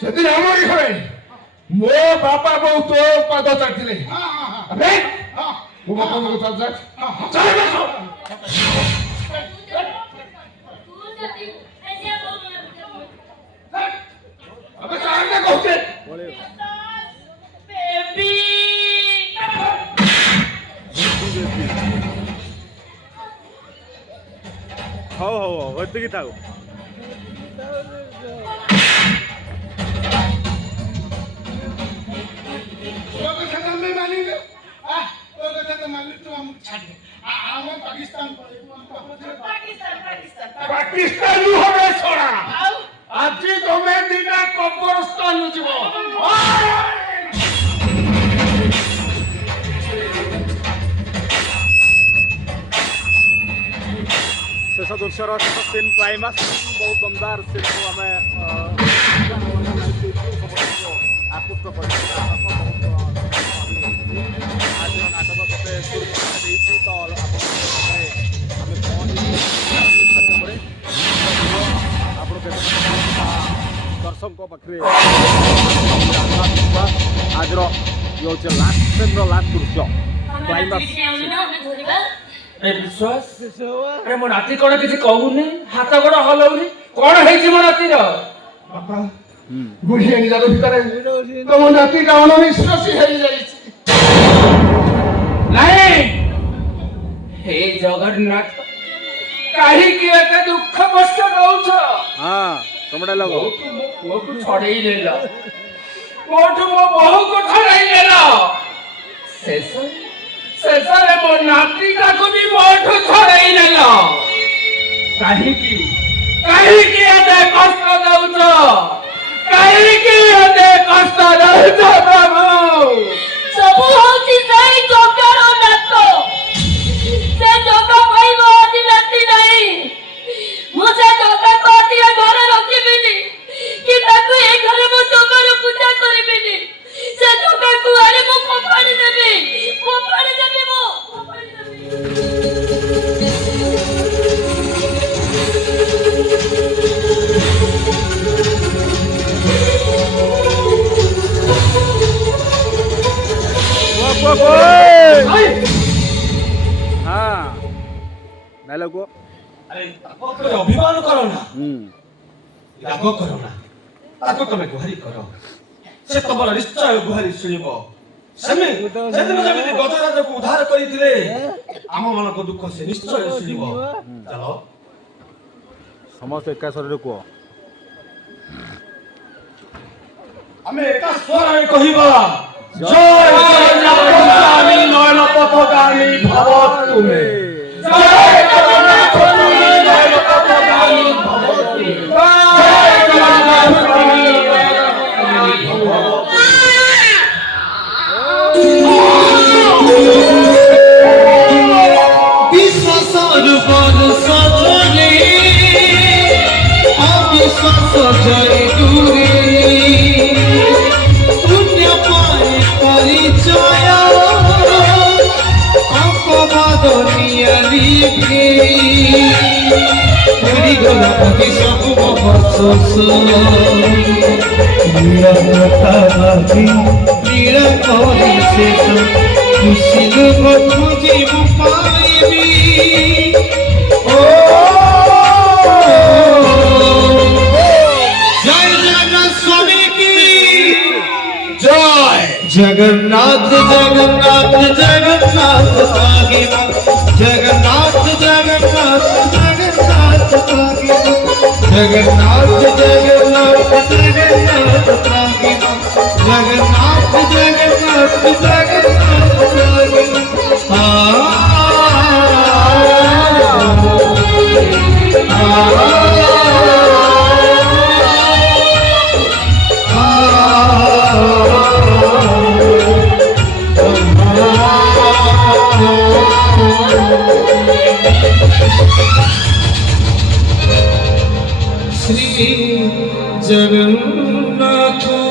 সেদিন আমারই ঘরে ମୋ ବାପା ବୋଉ ତୋ ପାଦ ଚାଟିଥିଲେ ଆବେ ମୋ ବାପା ବୋଉ ଚାଲ ଚାଲ ଚାଲ ଆବେ ଚାଲ ନା କହୁଛେ ବେବି ହଉ ହଉ ହଉ ଏତିକି ଥାଉ। ପାକିସ୍ତାନ হবে ଛଡ଼ା ଆଜି ତମେ ଦିଟା କବରସ୍ଥାନ ଯିବ। ଶେଷ ଦୃଶ୍ୟର ଶେଷ ସିନ୍ କ୍ଲାଇମାକ୍ସ ବହୁତ ଦମଦାର ସିନ୍କୁ ଆମେ ଆକୃଷ୍ଟ କରିଛୁ। ଆଜିର ନାଟକ କେତେ ସୁରକ୍ଷା ଦେଇଛି ତ ଆମେ ପହଞ୍ଚିରେ ଆପଣ କେତେ ଦର୍ଶକଙ୍କ ପାଖରେ ଆଜିର ଇଏ ହେଉଛି ଲାଷ୍ଟ ସିନ୍ର ଲାଷ୍ଟ ଦୃଶ୍ୟ କ୍ଲାଇମାକ୍ସ। ବିଶ୍ୱାସ ମୋ ନାତି କଣ କିଛି କହୁନି, ହାତ ଗୋଡ ହଲଉନି, କଣ ହେଇଛି ମୋ ନାତିର? ବାପା ବୁଢୀ ଏଣିଯାର ଭିତରେ ତମ ନାତିଟା ଅଣନିଶ୍ୱାସୀ ହେଇଯାଇଛି। ନାଇଁ ହେ ଜଗନ୍ନାଥ, କାହିଁକି ଏତେ ଦୁଃଖ କଷ୍ଟ ଦଉଛ? ତମଟା ଲଗ ମୋ ପୁଅକୁ ଛଡେଇ ନେଲ, ମୋଠୁ ମୋ ବୋହୂକୁ ଛଡେଇ ନେଲ, ଶେଷରେ ମୋ ନାତିଟାକୁ ବି ମୋଠୁ ଛଡେଇ ନେଲ। କାହିଁକି କାହିଁକି ଏତେ କଷ୍ଟ ଦଉଛ? କାହିଁକି ଏତେ କଷ୍ଟ ଦଉଛ ପ୍ରଭୁ? ସବୁ ହଉଛି ସେଇ ଜଗାର ନାଟ। ସେ ଜଗା ପାଇଁ ମୋ ଆଜି ନାତି ନାହିଁ। ମୁଁ ସେ ଜଗାକୁ ଆଜି ଏ ଘରେ ରଖିବିନି କି ତାକୁ ଏ ଘରେ ମୁଁ ଜଗାର ପୂଜା କରିବିନି। ସେ ଜଗାକୁ ଆଣି ମୁଁ ଫୋପାଡ଼ି ଦେବି ମୁଁ ଫୋପାଡ଼ି ଦେବି। ଅଭିମାନ କର ନା, ରାଗ କର ନା, ତାକୁ ତମେ ଗୁହାରି କର, ସେ ତମର ନିଶ୍ଚୟ ଗୁହାରି ଶୁଣିବ। ସେଦିନ ଯେମିତି ଗଜରାଜକୁ ଉଦ୍ଧାର କରିଥିଲେ, ଆମ ମାନଙ୍କ ଦୁଃଖ ସେ ନିଶ୍ଚୟ ଶୁଣିବ। ଚାଲ ସମସ୍ତେ ଏକା ସ୍ୱରରେ କୁହ। ଆମେ ଏକା ସ୍ୱରରେ କହିବା, ଜୟ ଜଗନ୍ନାଥ ନୟନ ପଥଗାମୀ ଭବ ତୁମେ, ଜୟ ଜଗନ୍ନାଥ ନୟନ ପଥଗାମୀ ଭବ ତୁମେ, ଜୟ ଜଗନ୍ନାଥ जगन्नाथ जगन्नाथ जगन्नाथ कागिना जगन्नाथ जगन्नाथ जगन्नाथ कागिना जगन्नाथ जगन्नाथ जगन्नाथ कागिना जगन्नाथ जगन्नाथ जगन्नाथ श्री जगन्नाथ